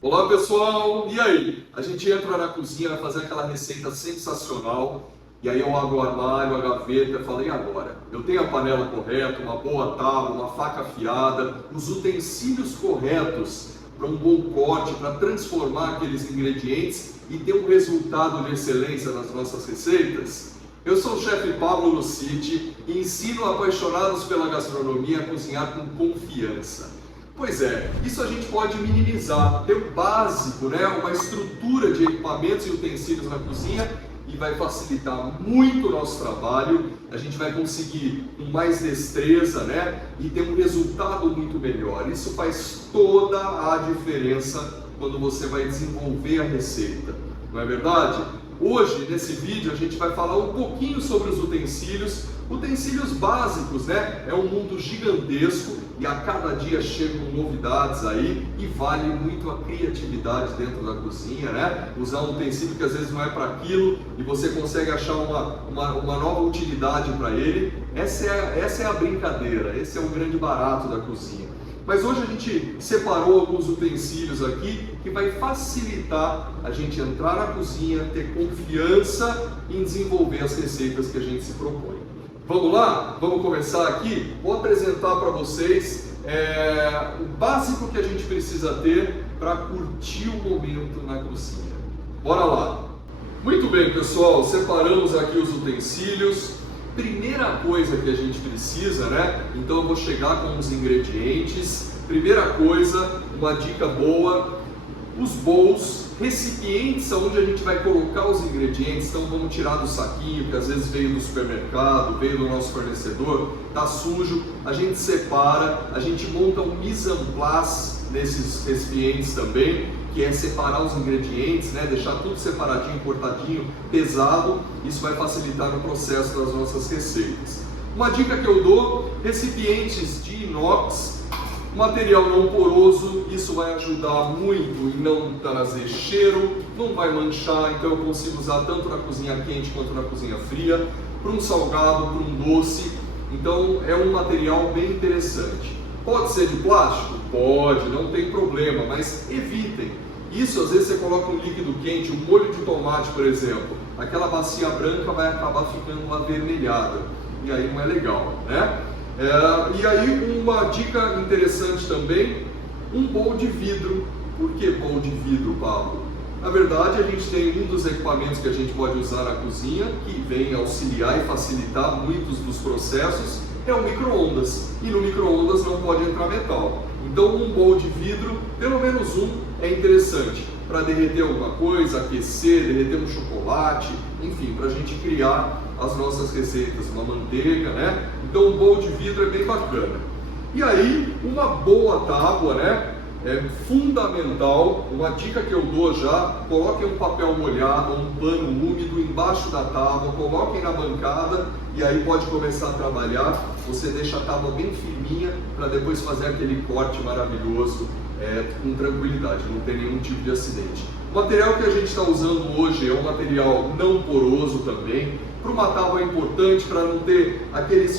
Olá pessoal, e aí? A gente entra na cozinha, vai fazer aquela receita sensacional e aí eu abro o armário, a gaveta e falo, e agora? Eu tenho a panela correta, uma boa tábua, uma faca afiada, os utensílios corretos para um bom corte, para transformar aqueles ingredientes e ter um resultado de excelência nas nossas receitas? Eu sou o chefe Pablo Luciti e ensino apaixonados pela gastronomia a cozinhar com confiança. Pois é, isso a gente pode minimizar, ter o básico, né? Uma estrutura de equipamentos e utensílios na cozinha e vai facilitar muito o nosso trabalho, a gente vai conseguir com mais destreza, né? E ter um resultado muito melhor. Isso faz toda a diferença quando você vai desenvolver a receita, não é verdade? Hoje, nesse vídeo, a gente vai falar um pouquinho sobre os utensílios básicos, né? É um mundo gigantesco e a cada dia chegam novidades aí e vale muito a criatividade dentro da cozinha, né? Usar um utensílio que às vezes não é para aquilo e você consegue achar uma nova utilidade para ele. Essa é a brincadeira, esse é o grande barato da cozinha. Mas hoje a gente separou alguns utensílios aqui que vai facilitar a gente entrar na cozinha, ter confiança em desenvolver as receitas que a gente se propõe. Vamos lá? Vamos começar aqui? Vou apresentar para vocês o básico que a gente precisa ter para curtir o momento na cozinha. Bora lá! Muito bem, pessoal, separamos aqui os utensílios. Primeira coisa que a gente precisa, né? Então eu vou chegar com os ingredientes. Primeira coisa, uma dica boa, os bowls, recipientes onde a gente vai colocar os ingredientes. Então vamos tirar do saquinho, que às vezes veio do supermercado, veio do nosso fornecedor, tá sujo, a gente separa, a gente monta um mise en place nesses recipientes também, que é separar os ingredientes, né? Deixar tudo separadinho, cortadinho, pesado. Isso vai facilitar o processo das nossas receitas. Uma dica que eu dou, recipientes de inox, material não poroso, isso vai ajudar muito em não trazer cheiro, não vai manchar, então eu consigo usar tanto na cozinha quente quanto na cozinha fria, para um salgado, para um doce, então é um material bem interessante. Pode ser de plástico? Pode, não tem problema, mas evitem. Isso, às vezes você coloca um líquido quente, um molho de tomate, por exemplo, aquela bacia branca vai acabar ficando avermelhada, e aí não é legal, né? E aí uma dica interessante também, um bowl de vidro. Por que bowl de vidro, Pablo? Na verdade, a gente tem um dos equipamentos que a gente pode usar na cozinha, que vem auxiliar e facilitar muitos dos processos, é o micro-ondas. E no micro-ondas não pode entrar metal. Então um bowl de vidro, pelo menos um, é interessante para derreter alguma coisa, aquecer, derreter um chocolate, enfim, para a gente criar as nossas receitas, uma manteiga, né? Então um bowl de vidro é bem bacana. E aí, uma boa tábua, né? É fundamental, uma dica que eu dou já, coloquem um papel molhado, um pano úmido embaixo da tábua, coloquem na bancada e aí pode começar a trabalhar. Você deixa a tábua bem firminha para depois fazer aquele corte maravilhoso com tranquilidade, não tem nenhum tipo de acidente. O material que a gente está usando hoje é um material não poroso também. Para uma tábua é importante para não ter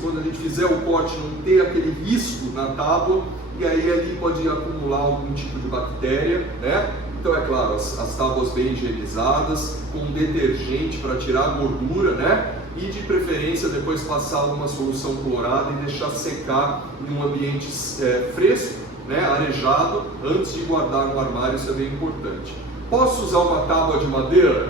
quando a gente fizer o corte, não ter aquele risco na tábua. E aí ali pode acumular algum tipo de bactéria, né? Então é claro, as tábuas bem higienizadas, com detergente para tirar a gordura, né? E de preferência depois passar uma solução clorada e deixar secar em um ambiente fresco, né? Arejado, antes de guardar no armário, isso é bem importante. Posso usar uma tábua de madeira?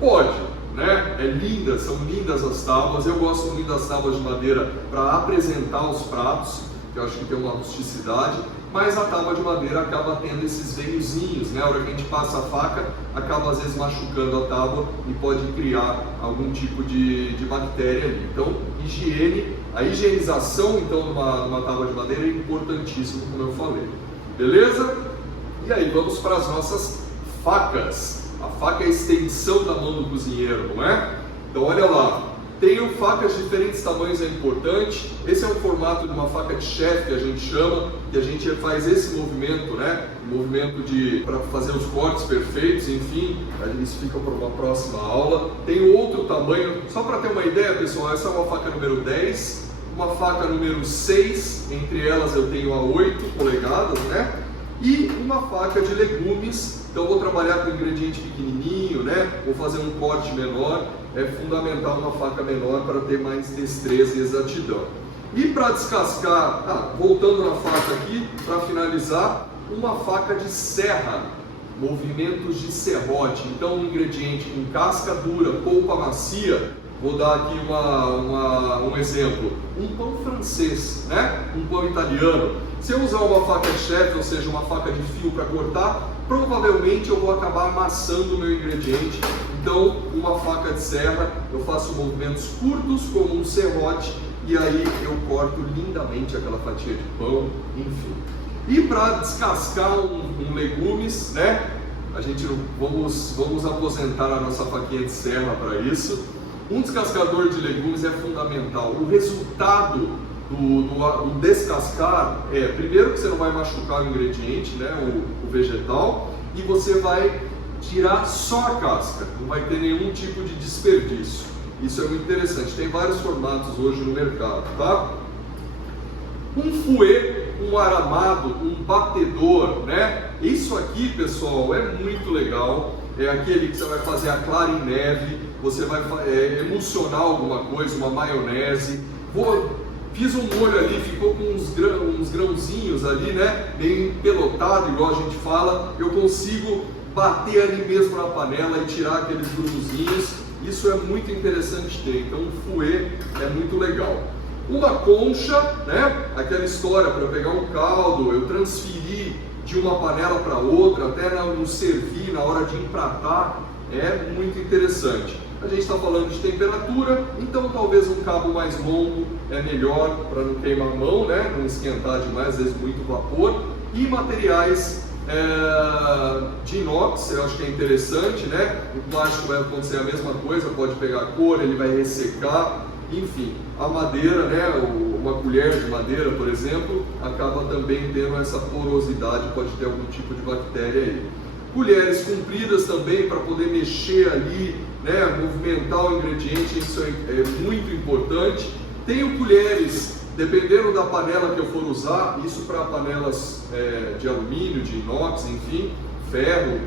Pode, né? É linda, são lindas as tábuas, eu gosto muito das tábuas de madeira para apresentar os pratos, que eu acho que tem uma rusticidade, mas a tábua de madeira acaba tendo esses veiozinhos, né? A hora que a gente passa a faca, acaba às vezes machucando a tábua e pode criar algum tipo de bactéria ali. Então, a higienização então numa tábua de madeira é importantíssimo, como eu falei. Beleza? E aí, vamos para as nossas facas. A faca é a extensão da mão do cozinheiro, não é? Então, olha lá. Tenho facas de diferentes tamanhos, é importante. Esse é um formato de uma faca de chefe que a gente chama, que a gente faz esse movimento, né? Movimento para fazer os cortes perfeitos, enfim, isso fica para uma próxima aula. Tem outro tamanho, só para ter uma ideia, pessoal, essa é uma faca número 10, uma faca número 6, entre elas eu tenho a 8 polegadas, né? E uma faca de legumes, então vou trabalhar com ingrediente pequenininho, né? Vou fazer um corte menor, é fundamental uma faca menor para ter mais destreza e exatidão. E para descascar, voltando na faca aqui, para finalizar, uma faca de serra, movimentos de serrote. Então um ingrediente com casca dura, polpa macia, vou dar aqui um exemplo, um pão francês, né? Um pão italiano. Se eu usar uma faca de chefe, ou seja, uma faca de fio para cortar, provavelmente eu vou acabar amassando o meu ingrediente. Então, uma faca de serra, eu faço movimentos curtos como um serrote e aí eu corto lindamente aquela fatia de pão, enfim. E para descascar um legumes, né? Vamos aposentar a nossa faquinha de serra para isso. Um descascador de legumes é fundamental. O resultado do descascar primeiro que você não vai machucar o ingrediente, né, o vegetal, e você vai tirar só a casca, não vai ter nenhum tipo de desperdício. Isso é muito interessante, tem vários formatos hoje no mercado, tá? Um fouet, um aramado, um batedor, né? Isso aqui, pessoal, é muito legal. É aquele que você vai fazer a clara em neve, você vai emulsionar alguma coisa, uma maionese. Fiz um molho ali, ficou com uns grãozinhos ali, né? Bem pelotado, igual a gente fala. Eu consigo bater ali mesmo na panela e tirar aqueles grãozinhos. Isso é muito interessante ter. Então, o fouet é muito legal. Uma concha, né? Aquela história para pegar um caldo, eu transferir de uma panela para outra, até no servir, na hora de empratar, é muito interessante. A gente está falando de temperatura, então talvez um cabo mais longo é melhor para não queimar a mão, né? Não esquentar demais, às vezes muito vapor. E materiais de inox, eu acho que é interessante, né? O plástico vai acontecer a mesma coisa, pode pegar cor, ele vai ressecar, enfim. A madeira, né? Uma colher de madeira, por exemplo, acaba também tendo essa porosidade, pode ter algum tipo de bactéria aí. Colheres compridas também para poder mexer ali, né, movimentar o ingrediente, isso é muito importante. Tenho colheres, dependendo da panela que eu for usar, isso para panelas de alumínio, de inox, enfim, ferro,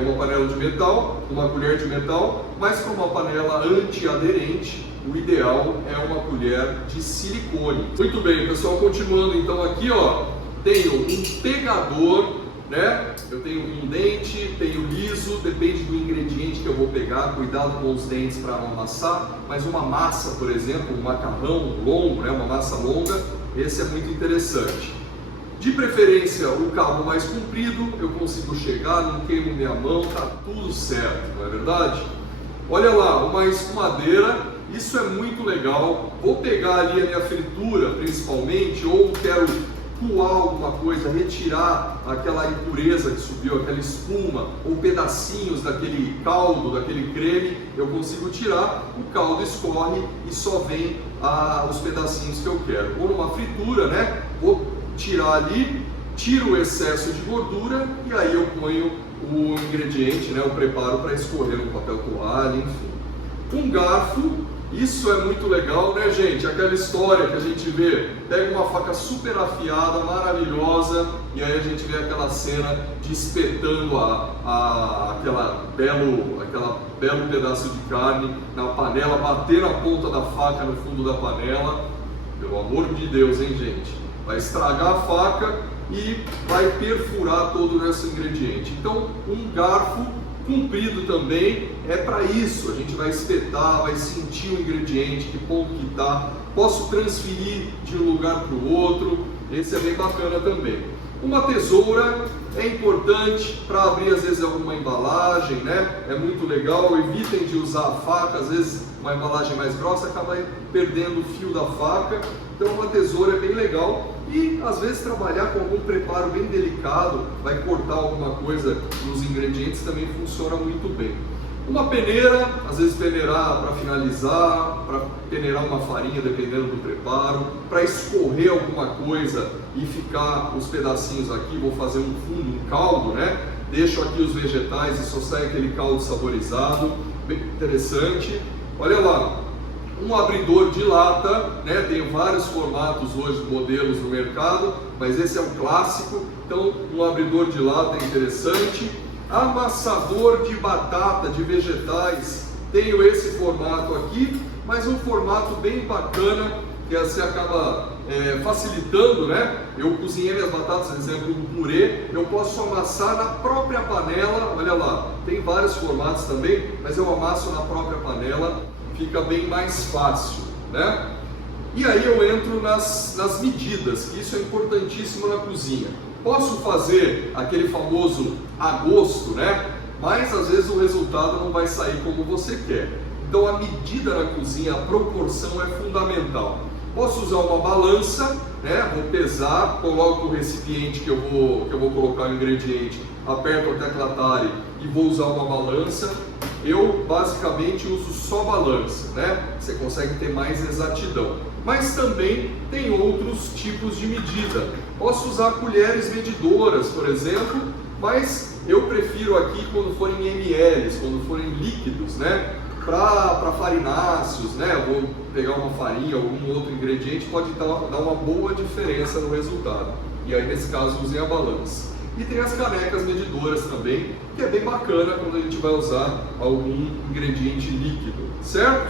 uma panela de metal, uma colher de metal, mas para uma panela antiaderente, o ideal é uma colher de silicone. Muito bem, pessoal, continuando então aqui, ó, tenho um pegador, né? Eu tenho um dente, tenho liso, depende do ingrediente que eu vou pegar, cuidado com os dentes para não amassar, mas uma massa, por exemplo, um macarrão longo, né? Uma massa longa, esse é muito interessante. De preferência, o cabo mais comprido, eu consigo chegar, não queimo minha mão, tá tudo certo, não é verdade? Olha lá, uma escumadeira, isso é muito legal. Vou pegar ali a minha fritura, principalmente, ou quero coar alguma coisa, retirar aquela impureza que subiu, aquela espuma, ou pedacinhos daquele caldo, daquele creme, eu consigo tirar, o caldo escorre e só vem os pedacinhos que eu quero. Ou numa fritura, né? Vou tirar ali, tiro o excesso de gordura e aí eu ponho o ingrediente, né? O preparo para escorrer no papel toalha, enfim. Um garfo. Isso é muito legal, né, gente? Aquela história que a gente vê, pega uma faca super afiada, maravilhosa, e aí a gente vê aquela cena de espetando aquela belo pedaço de carne na panela, bater na ponta da faca no fundo da panela. Pelo amor de Deus, hein, gente? Vai estragar a faca e vai perfurar todo esse ingrediente. Então, um garfo comprido também é para isso, a gente vai espetar, vai sentir o ingrediente, que ponto que está, posso transferir de um lugar para o outro, esse é bem bacana também. Uma tesoura é importante para abrir às vezes alguma embalagem, né? É muito legal, evitem de usar a faca, às vezes uma embalagem mais grossa acaba perdendo o fio da faca, então uma tesoura é bem legal. E às vezes trabalhar com algum preparo bem delicado, vai cortar alguma coisa nos ingredientes, também funciona muito bem. Uma peneira, às vezes peneirar para finalizar, para peneirar uma farinha dependendo do preparo, para escorrer alguma coisa e ficar os pedacinhos aqui, vou fazer um fundo, um caldo, né? Deixo aqui os vegetais e só sai aquele caldo saborizado, bem interessante. Olha lá, um abridor de lata, né? Tem vários formatos hoje, modelos no mercado, mas esse é o clássico, então um abridor de lata é interessante. Amassador de batata, de vegetais, tenho esse formato aqui, mas um formato bem bacana, que você acaba facilitando, né? Eu cozinhei minhas batatas, por exemplo, no purê, eu posso amassar na própria panela, olha lá, tem vários formatos também, mas eu amasso na própria panela, fica bem mais fácil, né? E aí eu entro nas medidas, que isso é importantíssimo na cozinha. Posso fazer aquele famoso a gosto, né? Mas às vezes o resultado não vai sair como você quer. Então a medida na cozinha, a proporção é fundamental. Posso usar uma balança, né? Vou pesar, coloco o recipiente que eu vou colocar o ingrediente, aperto a tecla Tare e vou usar uma balança. Eu basicamente uso só balança, né? Você consegue ter mais exatidão. Mas também tem outros tipos de medida. Posso usar colheres medidoras, por exemplo, mas eu prefiro aqui quando forem ml, quando forem líquidos, né? Para farináceos, né? Eu vou pegar uma farinha ou algum outro ingrediente, pode dar uma boa diferença no resultado. E aí nesse caso usei a balança. E tem as canecas medidoras também, que é bem bacana quando a gente vai usar algum ingrediente líquido, certo?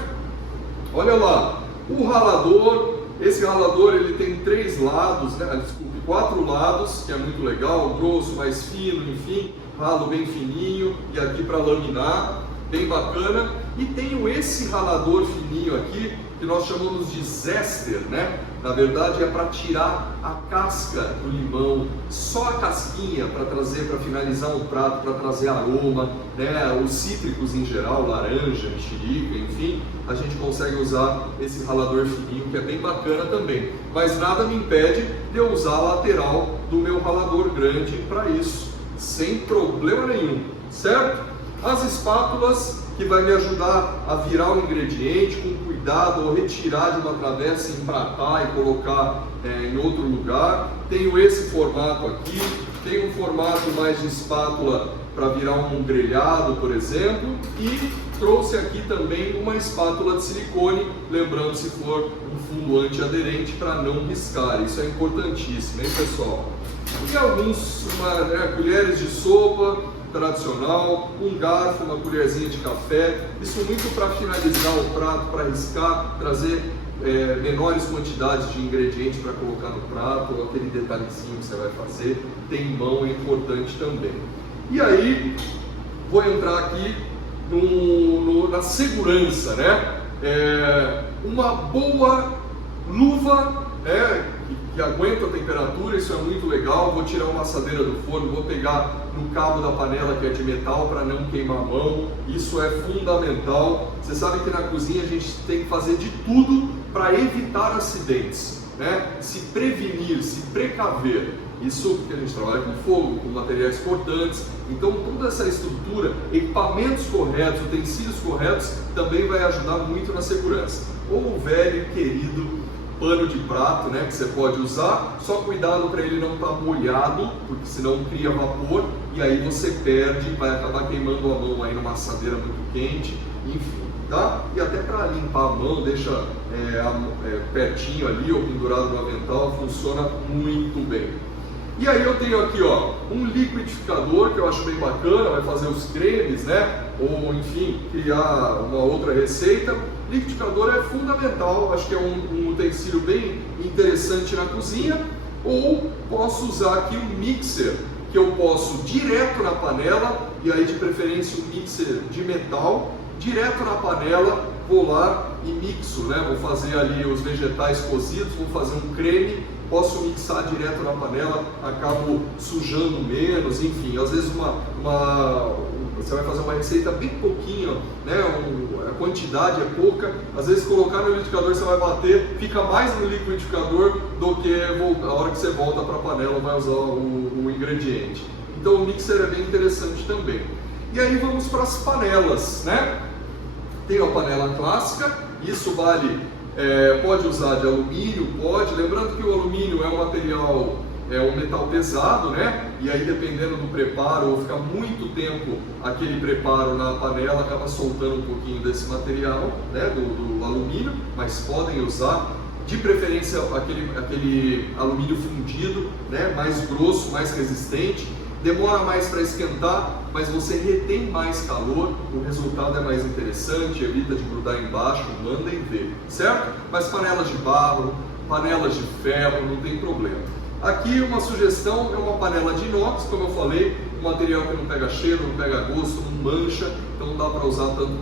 Olha lá, o ralador, esse ralador ele tem 3 lados, né? Desculpe, 4 lados, que é muito legal, grosso, mais fino, enfim, ralo bem fininho, e aqui para laminar, bem bacana. E tenho esse ralador fininho aqui, que nós chamamos de zester, né? Na verdade é para tirar a casca do limão, só a casquinha para finalizar o prato, para trazer aroma, né? Os cítricos em geral, laranja, mexerica, enfim, a gente consegue usar esse ralador fininho, que é bem bacana também. Mas nada me impede de eu usar a lateral do meu ralador grande para isso, sem problema nenhum, certo? As espátulas, que vai me ajudar a virar o ingrediente com cuidado, ou retirar de uma travessa, empratar e colocar em outro lugar. Tenho esse formato aqui, tenho um formato mais de espátula para virar um grelhado, por exemplo, e trouxe aqui também uma espátula de silicone, lembrando se for um fundo antiaderente para não riscar, isso é importantíssimo, hein, pessoal? E alguns colheres de sopa tradicional, um garfo, uma colherzinha de café, isso muito para finalizar o prato, para riscar, trazer menores quantidades de ingredientes para colocar no prato, ou aquele detalhezinho que você vai fazer, tem mão, é importante também. E aí, vou entrar aqui na segurança, né? Uma boa luva, que aguenta a temperatura, isso é muito legal. Vou tirar uma assadeira do forno, vou pegar no cabo da panela que é de metal para não queimar a mão, isso é fundamental. Você sabe que na cozinha a gente tem que fazer de tudo para evitar acidentes, né? Se prevenir, se precaver. Isso porque a gente trabalha com fogo, com materiais cortantes, então toda essa estrutura, equipamentos corretos, utensílios corretos, também vai ajudar muito na segurança. Ou o velho querido pano de prato, né, que você pode usar, só cuidado para ele não estar molhado, porque senão cria vapor e aí você perde, vai acabar queimando a mão aí numa assadeira muito quente, enfim, tá? E até para limpar a mão, deixa pertinho ali ou pendurado no avental, funciona muito bem. E aí eu tenho aqui, ó, um liquidificador que eu acho bem bacana, vai fazer os cremes, né? Ou enfim, criar uma outra receita. Liquidificador é fundamental, acho que é um utensílio bem interessante na cozinha. Ou posso usar aqui um mixer, que eu posso direto na panela, e aí de preferência um mixer de metal, direto na panela, vou lá e mixo, né? Vou fazer ali os vegetais cozidos, vou fazer um creme, posso mixar direto na panela, acabo sujando menos, enfim, às vezes você vai fazer uma receita bem pouquinho, né? A quantidade é pouca, às vezes colocar no liquidificador você vai bater, fica mais no liquidificador do que a hora que você volta para a panela vai usar o ingrediente. Então o mixer é bem interessante também. E aí vamos para as panelas, né? Tem a panela clássica, isso vale, pode usar de alumínio, pode, lembrando que o alumínio é um material, um metal pesado, né? E aí dependendo do preparo, ou ficar muito tempo aquele preparo na panela, acaba soltando um pouquinho desse material, né? Do alumínio, mas podem usar. de preferência aquele alumínio fundido, né? Mais grosso, mais resistente. Demora mais para esquentar, mas você retém mais calor, o resultado é mais interessante, evita de grudar embaixo, mandem ver, certo? Mas panelas de barro, panelas de ferro, não tem problema. Aqui uma sugestão é uma panela de inox, como eu falei, um material que não pega cheiro, não pega gosto, não mancha, então dá para usar tanto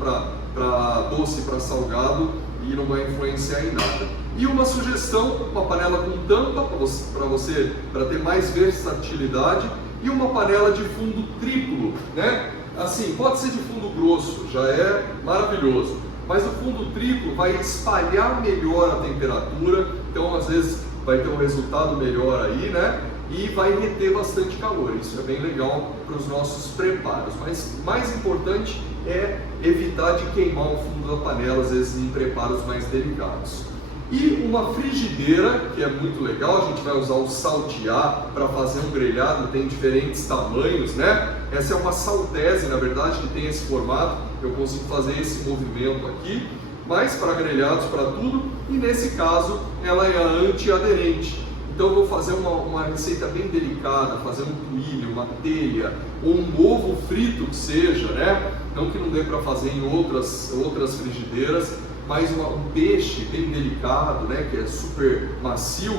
para doce, para salgado e não vai influenciar em nada. E uma sugestão, uma panela com tampa para ter mais versatilidade, e uma panela de fundo triplo, né? Assim, pode ser de fundo grosso, já é maravilhoso, mas o fundo triplo vai espalhar melhor a temperatura, então às vezes vai ter um resultado melhor aí, né? E vai reter bastante calor, isso é bem legal para os nossos preparos, mas mais importante é evitar de queimar o fundo da panela, às vezes em preparos mais delicados. E uma frigideira, que é muito legal, a gente vai usar o saltear para fazer um grelhado, tem diferentes tamanhos, né? Essa é uma saltese, na verdade, que tem esse formato, eu consigo fazer esse movimento aqui, mas para grelhados, para tudo, e nesse caso ela é antiaderente. Então eu vou fazer uma receita bem delicada, fazer um coelho, uma telha, ou um ovo frito que seja, né? Não que não dê para fazer em outras frigideiras, mas um peixe bem delicado, né, que é super macio,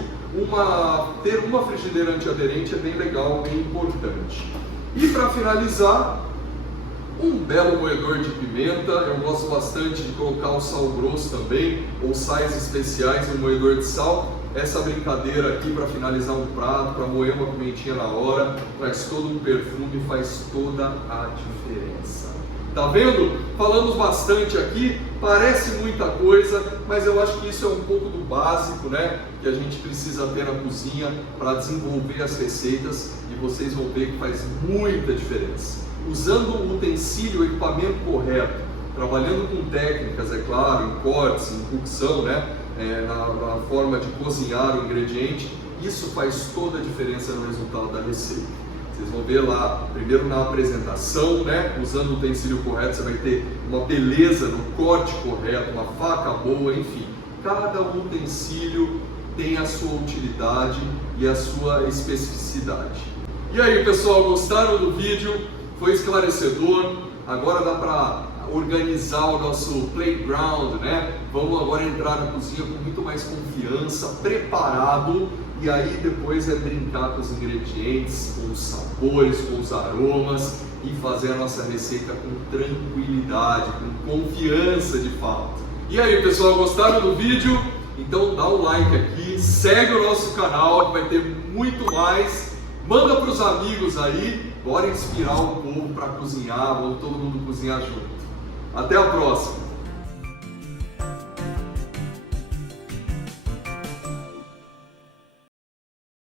ter uma frigideira antiaderente é bem legal, bem importante. E para finalizar, um belo moedor de pimenta, eu gosto bastante de colocar o sal grosso também, ou sais especiais no moedor de sal. Essa brincadeira aqui para finalizar um prato, para moer uma pimentinha na hora, traz todo um perfume, faz toda a diferença. Tá vendo? Falamos bastante aqui, parece muita coisa, mas eu acho que isso é um pouco do básico, né? Que a gente precisa ter na cozinha para desenvolver as receitas e vocês vão ver que faz muita diferença. Usando o utensílio, o equipamento correto, trabalhando com técnicas, é claro, em cortes, em cocção, né? Na forma de cozinhar o ingrediente, isso faz toda a diferença no resultado da receita. Vocês vão ver lá, primeiro na apresentação, né? Usando o utensílio correto, você vai ter uma beleza no corte correto, uma faca boa, enfim. Cada utensílio tem a sua utilidade e a sua especificidade. E aí, pessoal, gostaram do vídeo? Foi esclarecedor? Agora dá para organizar o nosso playground, né? Vamos agora entrar na cozinha com muito mais confiança, preparado, e aí depois é brincar com os ingredientes, com os sabores, com os aromas e fazer a nossa receita com tranquilidade, com confiança de fato. E aí, pessoal, gostaram do vídeo? Então dá um like aqui, segue o nosso canal que vai ter muito mais, manda para os amigos aí, bora inspirar o povo para cozinhar, vamos todo mundo cozinhar junto. Até a próxima!